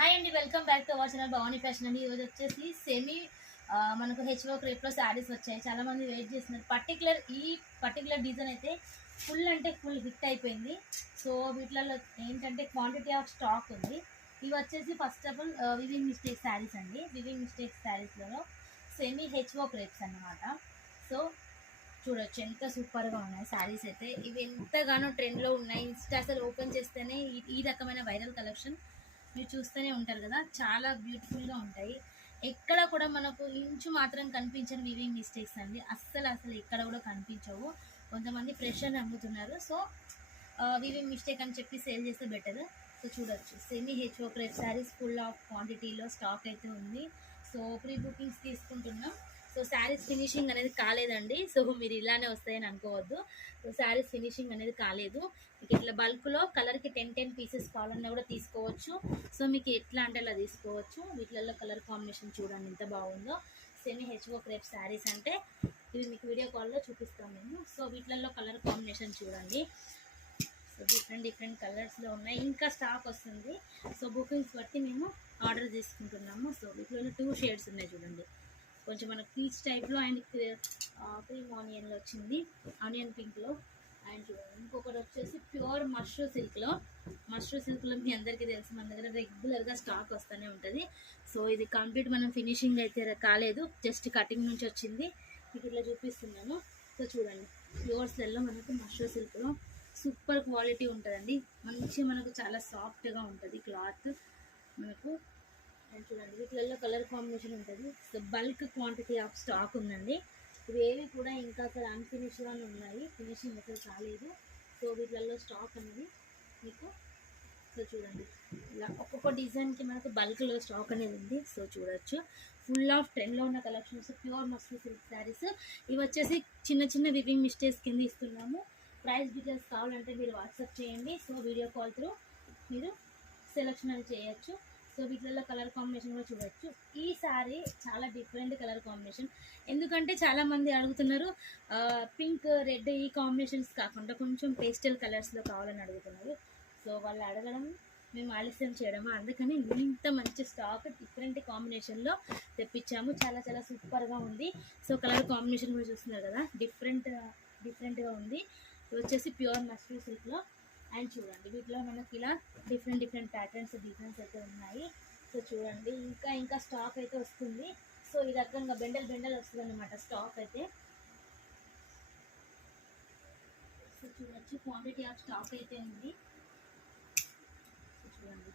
Hi అండి, welcome back to our channel Bhavani fashion అండి. ఈరోజు వచ్చేసి సెమీ మనకు హెచ్ఓ క్రేప్లో శారీస్ వచ్చాయి. చాలామంది వెయిట్ చేస్తున్నారు. పర్టికులర్ డిజైన్ అయితే ఫుల్ అంటే ఫుల్ హిట్ అయిపోయింది. సో వీటిలలో ఏంటంటే క్వాంటిటీ ఆఫ్ స్టాక్ ఉంది. ఇవి వచ్చేసి first of all weaving mistake saris అండి. వివింగ్ మిస్టేక్ శారీస్లలో సెమీ హెచ్ఓ క్రేప్స్ అన్నమాట. సో చూడొచ్చు ఎంత సూపర్గా ఉన్నాయి శారీస్ అయితే. ఇవి ఎంతగానో ట్రెండ్లో ఉన్నాయి. ఇన్స్టా అసలు ఓపెన్ చేస్తేనే ఈ రకమైన వైరల్ కలెక్షన్ మీరు చూస్తూనే ఉంటారు కదా, చాలా బ్యూటిఫుల్గా ఉంటాయి. ఎక్కడ కూడా మనకు ఇంచు మాత్రం కనిపించని వివింగ్ మిస్టేక్స్ అండి. అస్సలు ఎక్కడ కూడా కనిపించవు. కొంతమంది ఫ్రెష్ అని అమ్ముతున్నారు. సో వివింగ్ మిస్టేక్ అని చెప్పి సేల్ చేస్తే బెటర్. సో చూడొచ్చు semi HO crepe saris full of క్వాంటిటీలో స్టాక్ అయితే ఉంది. సో ప్రీ బుకింగ్స్ తీసుకుంటున్నాం. సో శారీస్ ఫినిషింగ్ అనేది కాలేదండి. సో మీరు ఇలానే వస్తాయని అనుకోవద్దు. సో శారీస్ ఫినిషింగ్ అనేది కాలేదు. మీకు ఇట్లా బల్క్లో కలర్కి 10 పీసెస్ కావాలన్నా కూడా తీసుకోవచ్చు. సో మీకు ఎట్లా అంటే అలా తీసుకోవచ్చు. వీటిలలో కలర్ కాంబినేషన్ చూడండి ఎంత బాగుందో. సెమీ హెచ్ఓ క్రేప్ శారీస్ అంటే ఇవి మీకు వీడియో కాల్లో చూపిస్తాం మేము. సో వీటిలలో కలర్ కాంబినేషన్ చూడండి. సో డిఫరెంట్ కలర్స్లో ఉన్నాయి. ఇంకా స్టాక్ వస్తుంది. సో బుకింగ్స్ బట్టి మేము ఆర్డర్ తీసుకుంటున్నాము. సో వీటిలో 2 షేడ్స్ ఉన్నాయి చూడండి. కొంచెం మనకు పీచ్ టైప్లో అండ్ క్రీమ్ ఆనియన్లో వచ్చింది, ఆనియన్ పింక్లో. అండ్ చూడండి ఇంకొకటి వచ్చేసి ప్యూర్ మష్రూ సిల్క్లో మీ అందరికీ తెలుసు, మన దగ్గర రెగ్యులర్గా స్టాక్ వస్తూనే ఉంటుంది. సో ఇది కంప్లీట్ మనం ఫినిషింగ్ అయితే కాలేదు, జస్ట్ కటింగ్ నుంచి వచ్చింది. మీకు ఇట్లా చూపిస్తున్నాను. సో చూడండి ప్యూర్స్లలో మనకు మష్రూ సిల్క్లో సూపర్ క్వాలిటీ ఉంటుందండి. మంచిగా మనకు చాలా సాఫ్ట్గా ఉంటుంది క్లాత్ మనకు. అండ్ చూడండి వీటిలలో కలర్ కాంబినేషన్ ఉంటుంది. So bulk quantity of stock ఉందండి. ఇవేవి కూడా ఇంకా అసలు అన్ఫినిష్గానే ఉన్నాయి, ఫినిషింగ్ అసలు కాలేదు. సో వీటిలలో స్టాక్ అనేది మీకు సో చూడండి ఇలా ఒక్కొక్క డిజైన్కి మనకు బల్క్లో స్టాక్ అనేది ఉంది. సో చూడొచ్చు ఫుల్ ఆఫ్ ట్రెండ్లో ఉన్న కలెక్షన్స్ ప్యూర్ మస్లీ సిల్క్ శారీస్. ఇవి వచ్చేసి చిన్న వివింగ్ మిస్టేక్స్ కింద ఇస్తున్నాము. ప్రైస్ డీటెయిల్స్ కావాలంటే మీరు వాట్సాప్ చేయండి. సో వీడియో కాల్ త్రూ మీరు సెలెక్షన్ అని చేయొచ్చు. సో వీటిలలో కలర్ కాంబినేషన్ కూడా చూడవచ్చు. ఈ శారీ చాలా డిఫరెంట్ కలర్ కాంబినేషన్. ఎందుకంటే చాలామంది అడుగుతున్నారు పింక్ రెడ్ ఈ కాంబినేషన్స్ కాకుండా కొంచెం పేస్టల్ కలర్స్లో కావాలని అడుగుతున్నారు. సో వాళ్ళు అడగడం మేము ఆలస్యం చేయడమా, అందుకని ఇంత మంచి స్టాక్ డిఫరెంట్ కాంబినేషన్లో తెప్పించాము. చాలా సూపర్గా ఉంది. సో కలర్ కాంబినేషన్ కూడా చూస్తున్నారు కదా, డిఫరెంట్గా ఉంది. ఇది వచ్చేసి ప్యూర్ మస్టరీ సిల్క్లో. అండ్ చూడండి వీటిలో మనకి ఇలా డిఫరెంట్ ప్యాటర్న్స్ డిజైన్స్ అయితే ఉన్నాయి. సో చూడండి ఇంకా స్టాక్ అయితే వస్తుంది. సో ఈ రకంగా బెండల్ వస్తుంది అన్నమాట స్టాక్ అయితే. సో చూడొచ్చు క్వాంటిటీ ఆఫ్ స్టాక్ అయితే ఉంది. సో చూడండి